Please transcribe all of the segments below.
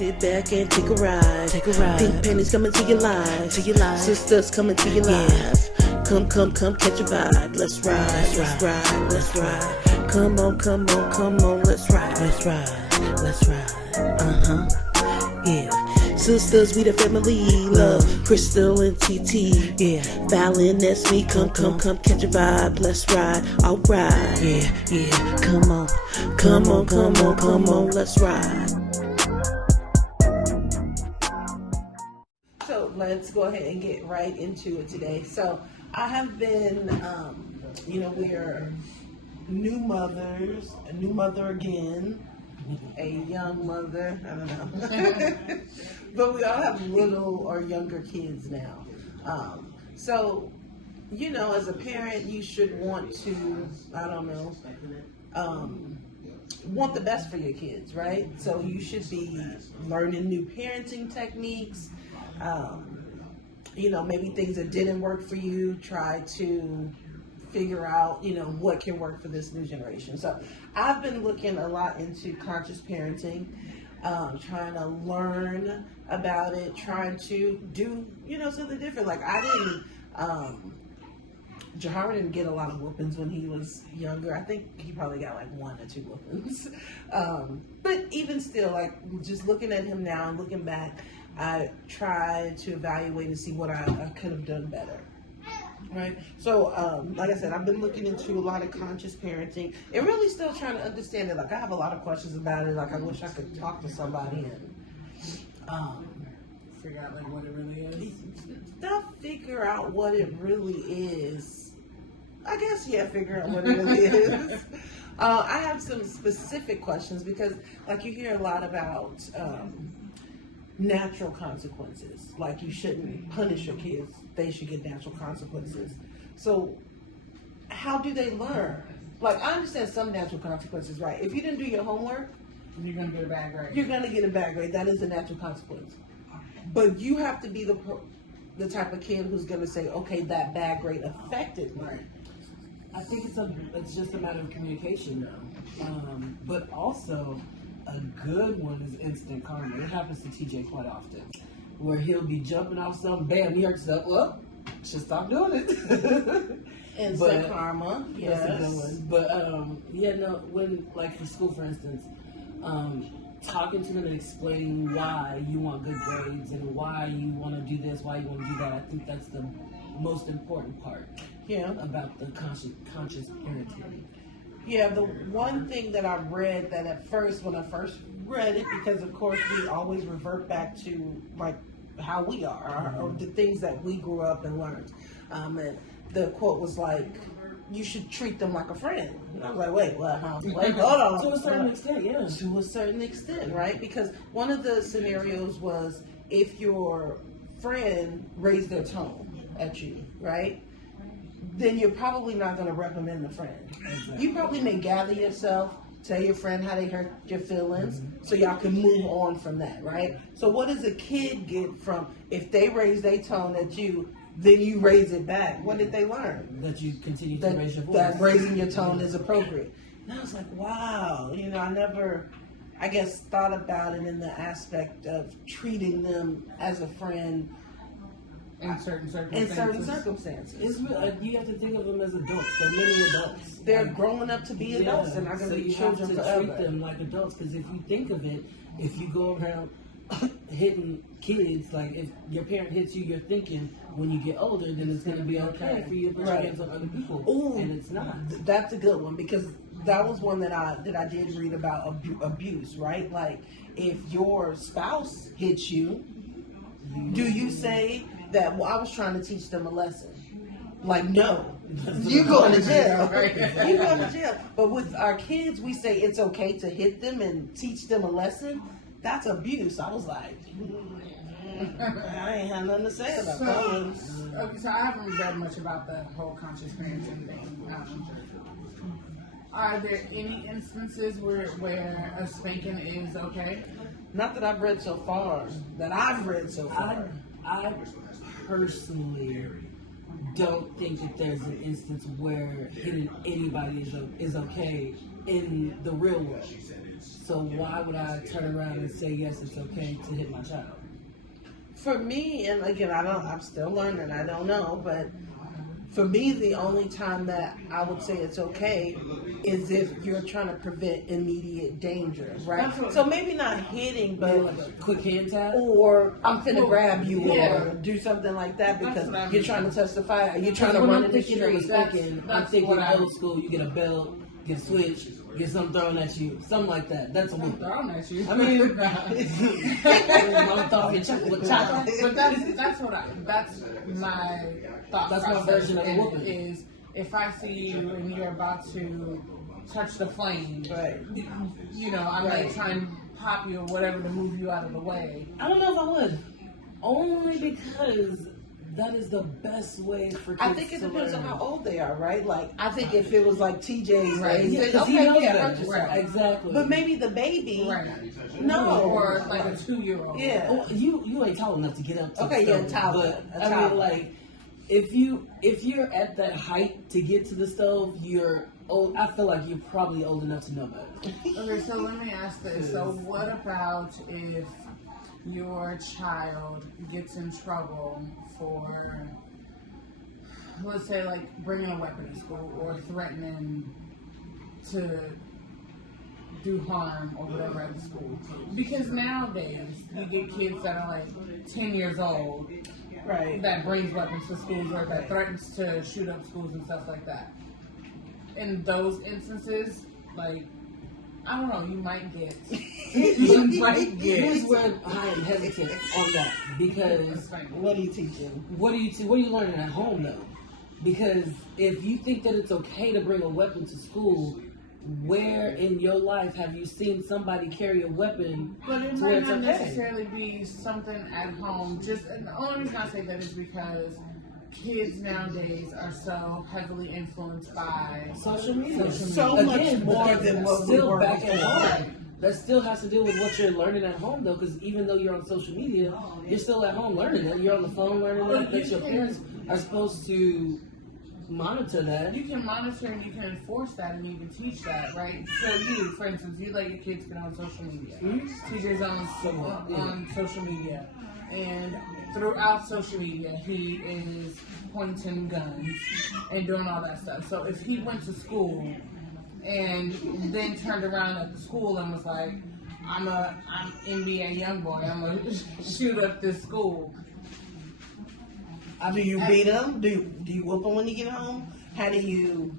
Sit back and take a ride. Pink panties coming to your life. Sisters coming to your life. Come, catch a vibe. Let's ride. Come on, let's ride. Yeah. Sisters, we the family. Love, Crystal and TT. Yeah. Fallon, that's me. Come, catch a vibe. Let's ride. Alright. Yeah. Come on, let's ride. So let's go ahead and get right into it today. So I have been, we're new mothers, a new mother again, a young mother, I don't know. But we all have little or younger kids now. So, as a parent, you should want to, want the best for your kids, right? So you should be learning new parenting techniques. Maybe things that didn't work for you, try to figure out, what can work for this new generation. So I've been looking a lot into conscious parenting, trying to learn about it, trying to do, something different. Like Jahara didn't get a lot of whoopings when he was younger. I think he probably got like 1 or 2 whoopings. But even still, like just looking at him now and looking back, I tried to evaluate and see what I could have done better. Right. So, like I said, I've been looking into a lot of conscious parenting and really still trying to understand it. Like I have a lot of questions about it. Like I wish I could talk to somebody and figure out like what it really is. Figure out what it really is. I guess, figure out what it really is. I have some specific questions because, like, you hear a lot about natural consequences. Like, you shouldn't punish your kids; they should get natural consequences. So, how do they learn? Like, I understand some natural consequences, right? If you didn't do your homework, you're gonna get a bad grade. You're gonna get a bad grade. That is a natural consequence. But you have to be the type of kid who's going to say, okay, that bad grade affected me. Right. I think it's just a matter of communication now. But also, a good one is instant karma. It happens to TJ quite often, where he'll be jumping off something, bam, he hurts stuff. Well, should stop doing it. Instant karma, yes. That's a good one. But when like for school, for instance, talking to them and explaining why you want good grades and why you want to do this, why you want to do that. I think that's the most important part. Yeah. About the conscious parenting. Yeah, the one thing that I read that when I first read it, because of course we always revert back to like how we are, or the things that we grew up and learned. And the quote was like, you should treat them like a friend. And I was like, wait, what? Wait, hold on. To a certain extent, yeah. To a certain extent, right? Because one of the scenarios was if your friend raised their tone at you, right? Then you're probably not going to reprimand the friend. Exactly. You probably may gather yourself, tell your friend how they hurt your feelings, so y'all can move on from that, right? So what does a kid get from if they raise their tone at you, then you raise it back? What did they learn? That you continue to raise your voice. That raising your tone is appropriate. And I was like, wow, I never, thought about it in the aspect of treating them as a friend in certain circumstances. It's really, you have to think of them as adults. They're many adults. They're growing up to be adults. They're not going to be children forever. You have to treat them like adults, because if you think of it, if you go around hitting kids, like if your parent hits you, you're thinking when you get older, then it's going to be okay for you to put your hands on other people. Ooh, and it's not. That's a good one, because that was one that I did read about abuse, right? Like if your spouse hits you, do you say that, well, I was trying to teach them a lesson? Like, no, you going to jail. You going to jail. But with our kids, we say it's okay to hit them and teach them a lesson. That's abuse. I was like, I ain't had nothing to say about that. So I haven't read much about the whole conscious parenting thing. Are there any instances where a spanking is okay? Not that I've read so far. I personally don't think that there's an instance where hitting anybody is okay in the real world. So why would I turn around and say yes, it's okay to hit my child? For me, and again, I'm still learning. I don't know, but for me, the only time that I would say it's okay is if you're trying to prevent immediate danger, right? So maybe not hitting, but Like a quick hand tap? or I'm finna grab you yeah. or do something like that That's because what I you're mean. trying to testify or you're trying to When run I'm in the thinking of a street. spanking, I'm That's thinking what I- old school. You get a belt, get a switch, get something thrown at you, something like that. That's a I'm whoop. thrown at you. I mean, I'm talking chocolate child. But that's my thought. That's my process version of a is- whooping. Is if I see you and you're about to touch the flame, Right. you know, I Right. might try and pop you or whatever to move you out of the way. I don't know if I would. Only because that is the best way for kids I think it to depends on learn. how old they are, right? Like, I think if it was like TJ's Right. age, Yeah, then, 'cause he okay, knows yeah, better. hurt yourself. Right. Exactly. But maybe the baby, Right. no. Or like a 2-year-old. Yeah. Oh, you ain't tall enough to get up to Okay, the yeah, stove. toddler, But a I toddler. mean, like, if you're at that height to get to the stove, you're old. I feel like you're probably old enough to know better. Okay, so let me ask this. So what about if your child gets in trouble for, let's say, like bringing a weapon to school or threatening to do harm or whatever at the school? Because nowadays you get kids that are like 10 years old Right. that brings weapons to schools or that threatens to shoot up schools and stuff like that. In those instances, like, I don't know, you might get. You might Here's get. where I am hesitant on that because What are you teaching? what are you learning at home though? Because if you think that it's okay to bring a weapon to school, where in your life have you seen somebody carry a weapon But it to where might it's not okay? necessarily be something at home. Just and the only reason I say that is because kids nowadays are so heavily influenced by Social media. So Again, much more but than what we still were back at before. home. That still has to do with what you're learning at home, though, because even though you're on social media, you're still at home learning it. You're on the phone learning it. That your parents are supposed to monitor that. You can monitor and you can enforce that and you can teach that, right? So you, for instance, you let your kids get on social media. TJ's on social media, and throughout social media, he is pointing guns and doing all that stuff. So if he went to school and then turned around at the school and was like, I'm NBA young boy, I'm gonna shoot up this school. Do you beat them? Do you whoop them when you get home? How do you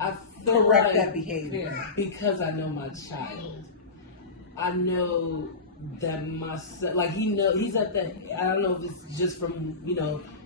I feel correct like that behavior? because I know my child. I know that my son, like he's at that. I don't know if it's just from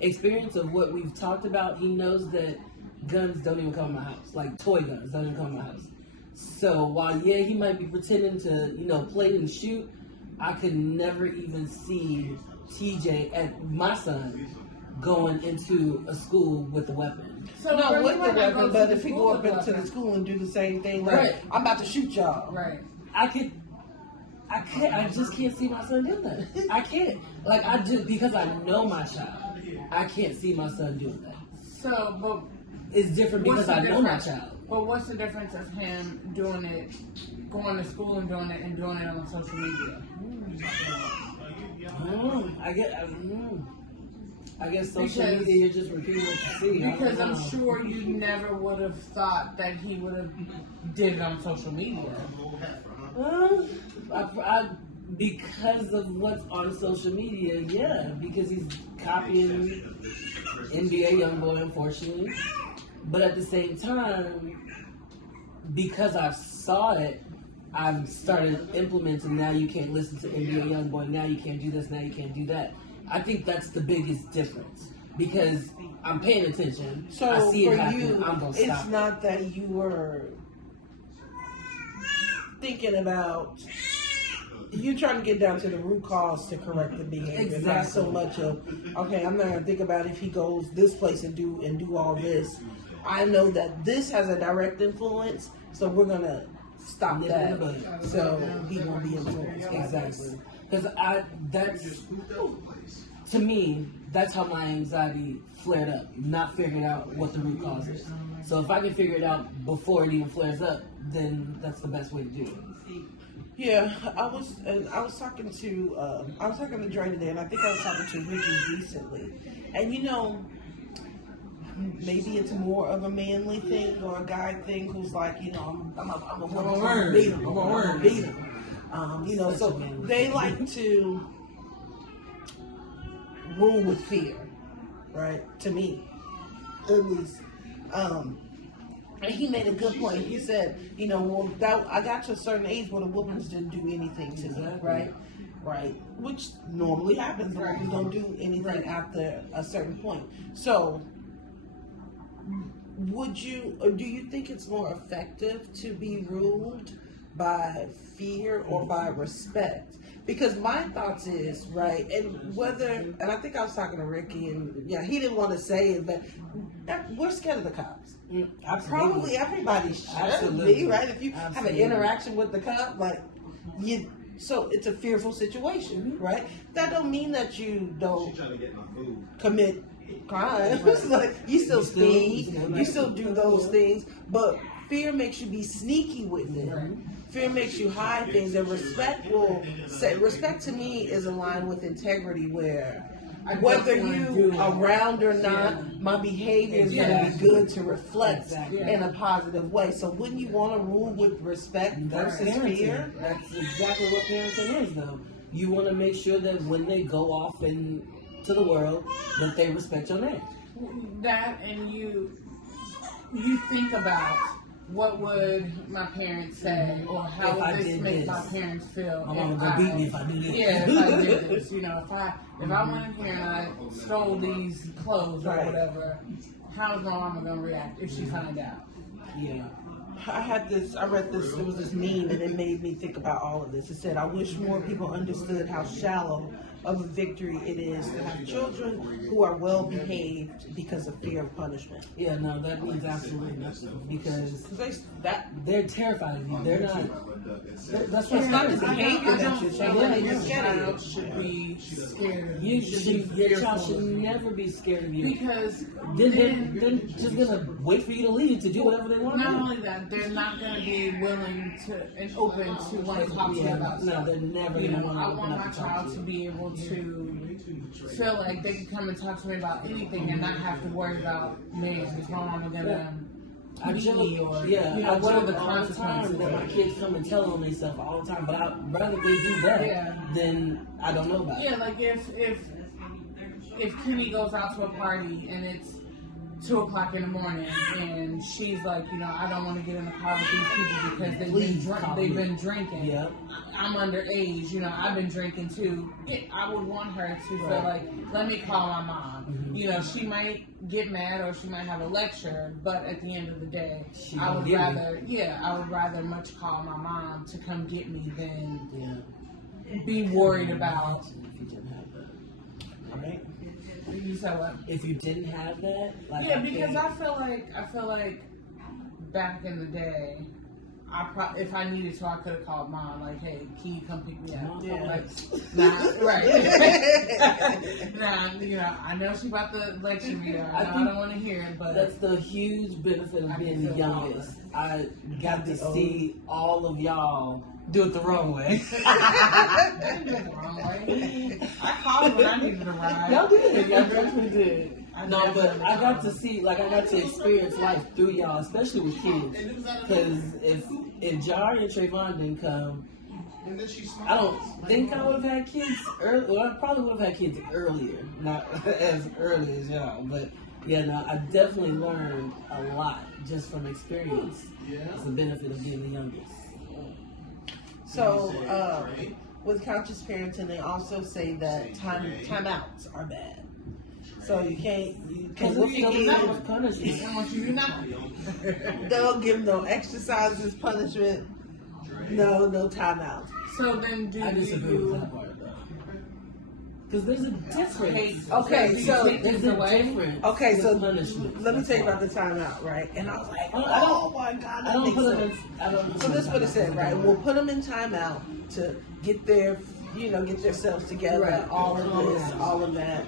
experience of what we've talked about. He knows that guns don't even come in my house, like toy guns don't even come in my house. So while he might be pretending to play and shoot, I could never even see TJ at my son going into a school with a weapon. So No, you with the might not weapon, to but the if he school go up with into the weapon. school and do the same thing, like, Right. I'm about to shoot y'all. Right. I just can't see my son doing that. I can't. Like, because I know my child, I can't see my son doing that. So, but It's different because I know my child. But what's the difference of him doing it, going to school and doing it on social media? I guess social Because- media, you're just repeating what you see. Because I I'm don't know. sure you never would have thought that he would have did it on social media. Because of what's on social media, yeah. Because he's copying NBA YoungBoy, unfortunately. But at the same time, because I saw it, I've started implementing. Now you can't listen to NBA YoungBoy. Now you can't do this. Now you can't do that. I think that's the biggest difference because I'm paying attention. So I see for it happen. you, I'm gonna it's stop. not that you were thinking about. You're trying to get down to the root cause to correct the behavior, not so Exactly. much of, okay, I'm not gonna think about if he goes this place and do all this. I know that this has a direct influence, so we're gonna stop Nip that, in the bud. so he won't be influenced. Exactly. Because to me, that's how my anxiety flared up, not figuring out what the root cause is. So if I can figure it out before it even flares up, then that's the best way to do it. Yeah, I was talking to Dre today, and I think I was talking to Ricky recently, and maybe it's more of a manly thing or a guy thing who's like, I'm a woman, I'm gonna beat him, I'm gonna beat him. So they like to rule with fear, right? To me, at least. And he made a good point. He said, I got to a certain age where the whoopings didn't do anything to me, right? Right. Which normally happens. The whoopings don't do anything after a certain point. So, do you think it's more effective to be ruled by fear or by respect? Because my thoughts is, right, and I think I was talking to Ricky, and he didn't want to say it, but we're scared of the cops. Probably everybody should be, right? If you have an interaction with the cop, so it's a fearful situation, right? That don't mean that you don't commit crimes. Like you still speed, you still do those things, but fear makes you be sneaky with it. Fear makes you hide things, and respect to me is aligned with integrity, where whether you around or not, my behavior is going to be good to reflect in a positive way. So wouldn't you want to rule with respect versus fear? That's exactly what parenting is, though. You want to make sure that when they go off into the world, that they respect your name. That, and you think about, what would my parents say, or how would this make my parents feel? My mama gonna beat me if I do this. Yeah, if I did this. If I went in here and I stole these clothes or whatever, how is my mama gonna react if she find out? Yeah. I read this, it was this meme, and it made me think about all of this. It said, I wish more people understood how shallow of a victory it is to have children who are well behaved because of fear of punishment. Yeah, no, that means absolutely nothing, because they're terrified of you. They're not. That's what's not the behavior that you're showing. Your child should be scared of you. Your child should never be scared of you, because they're just gonna wait for you to leave to do whatever they want. Not only that, they're not gonna be willing to and open to want to talk to you about stuff. No, they're never gonna want to. I want my child to be able to feel like they can come and talk to me about anything and not have to worry about, man, is my mama gonna beat me, or what are the consequences? That my kids come and tell on themselves all the time, but I'd rather they do that than I don't know about it. Yeah, like if Kenny goes out to a party and it's 2:00 in the morning and she's like, I don't want to get in the car with these people because they've been drinking. Yeah. I'm underage, I've been drinking too. I would want her to feel like, let me call my mom. Mm-hmm. She might get mad or she might have a lecture, but at the end of the day, I would rather much call my mom to come get me than be worried about. Right. You said what? If you didn't have that, because I feel like back in the day, if I needed to, I could have called mom, like, hey, can you come pick me up? Yeah. Like, right. I know she about to lecture me. I don't want to hear it, but that's the huge benefit of being the youngest. I got to see all of y'all do it the wrong way. I didn't do it the wrong way. I called when I needed a ride. Y'all did. Y'all definitely did. No, but I got to see, I got to experience life through y'all, especially with kids. Because if Jari and Trayvon didn't come, I don't think I would have had kids early. Well, I probably would have had kids earlier, not as early as y'all. But I definitely learned a lot just from experience. It's the benefit of being the youngest. So, with conscious parenting, they also say that timeouts are bad. So you can't whoop your kids. Punishment. Don't give them no exercises, punishment. No timeouts. So then, I disagree with that part, though. Because there's a difference. Okay, so there's a difference. Okay, so punishment. let me tell you about the timeout, right? And I was like, oh my God, I don't put them in. So this is what it said, right? We'll put them in timeout to get their, get themselves together, all of this, all of that.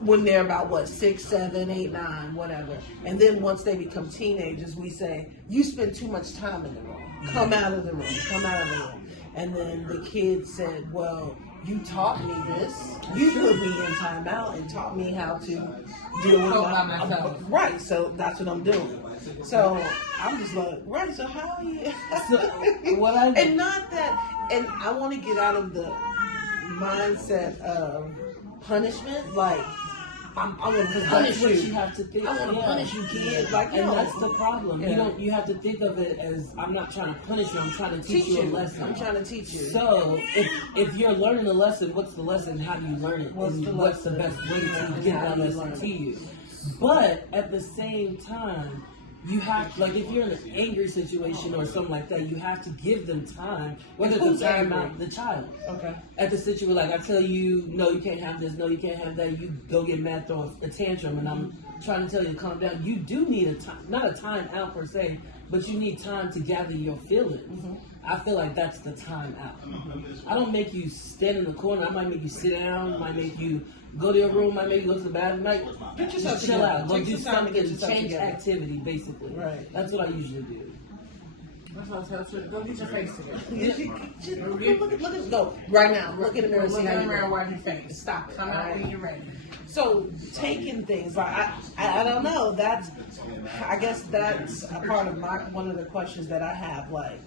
when they're about what 6, 7, 8, 9, whatever. And then once they become teenagers, we say, you spend too much time in the room. Come out of the room. Come out of the room. And then the kid said, well, you taught me this. You put me in timeout and taught me how to deal with myself. Right. So that's what I'm doing. So I'm just like, right. So how are you? And not that. And I want to get out of the mindset of punishment. Like I want to punish That's what you. you have to think. I want to punish you, kid. Like, and no. that's the problem. Yeah. You have to think of it as, I'm not trying to punish you, I'm trying to teach you a lesson. I'm trying to teach you. So if you're learning a lesson, what's the lesson? How do you learn it? What's the best way to get that lesson to you? But at the same time, you have, like, if you're in an angry situation or something like that, you have to give them time. Whether Who's it's a time angry? out, the child. Okay. At the situation, like, I tell you, no, you can't have this, no, you can't have that, you go get mad, throw a tantrum, and I'm trying to tell you to calm down. You do need a time, not a time out per se, but you need time to gather your feelings. Mm-hmm. I feel like that's the time out. I don't make you stand in the corner. I might make you sit down, might make you go to your room, might make you go to the bathroom, might Get yourself just chill together. out. Go Take do some time to get something, yourself change together. activity, basically. Right. That's what I usually do. That's what I tell you. Go get your face together. Look at go right now. Look in the mirror. Look See how in the you mirror and look. wipe your face. Stop it. Come out when you're ready. So taking things like I don't know. That's I guess that's a part of one of the questions that I have. Like,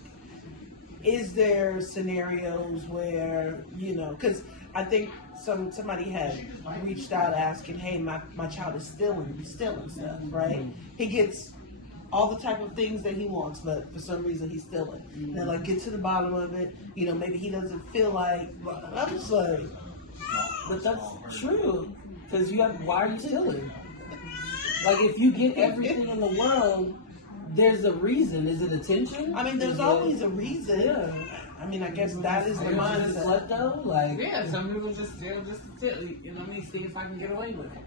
is there scenarios where because I think somebody had reached out asking, hey, my child is stealing stuff, right? He gets all the type of things that he wants, but for some reason he's stealing. And then, like, get to the bottom of it. Maybe he doesn't feel like. I'm just like, But that's true. Because why are you stealing? Like, if you get everything in the world, there's a reason. Is it attention? I mean, there's always a reason. Yeah. I mean, I guess that is the Just mindset. what though? Like, Yeah, some people just steal just to steal. You know what I mean? See if I can get away with it.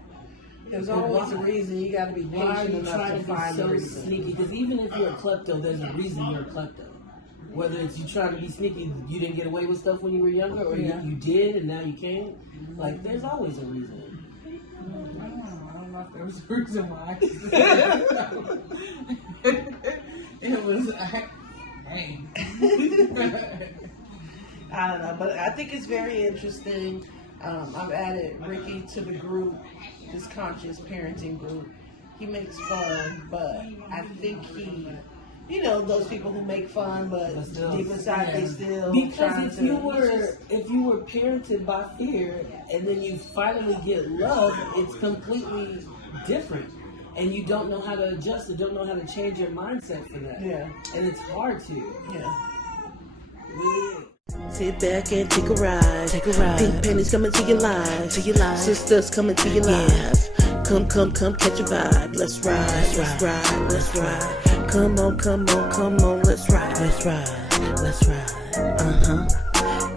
There's always a reason. You got to be why are patient you enough trying to to find be the so reason. sneaky? Because even if you're a klepto, there's a reason you're a klepto. Whether it's you trying to be sneaky, you didn't get away with stuff when you were younger, or you did and now you can't. Like, there's always a reason. I don't know if there was a reason why. It was, hey. I don't know, but I think it's very interesting. I've added Ricky to the group, this conscious parenting group. He makes fun, but I think he, those people who make fun, but deep inside they still Because if you were parented by fear and then you finally get love, it's completely different. And you don't know how to adjust it, don't know how to change your mindset for that. Yeah. And it's hard to. Yeah. It really is. Sit back and take a ride. Pink panties coming to your life. Sisters coming to your life. Come, catch a vibe. Let's ride. Come on, let's ride.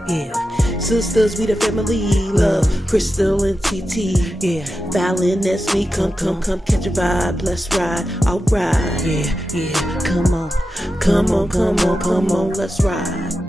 Yeah. Sisters, we the family. Love, Crystal and TT. Yeah. Fallon, that's me. Come, catch a vibe. Let's ride. Alright. Yeah. Come on, let's ride.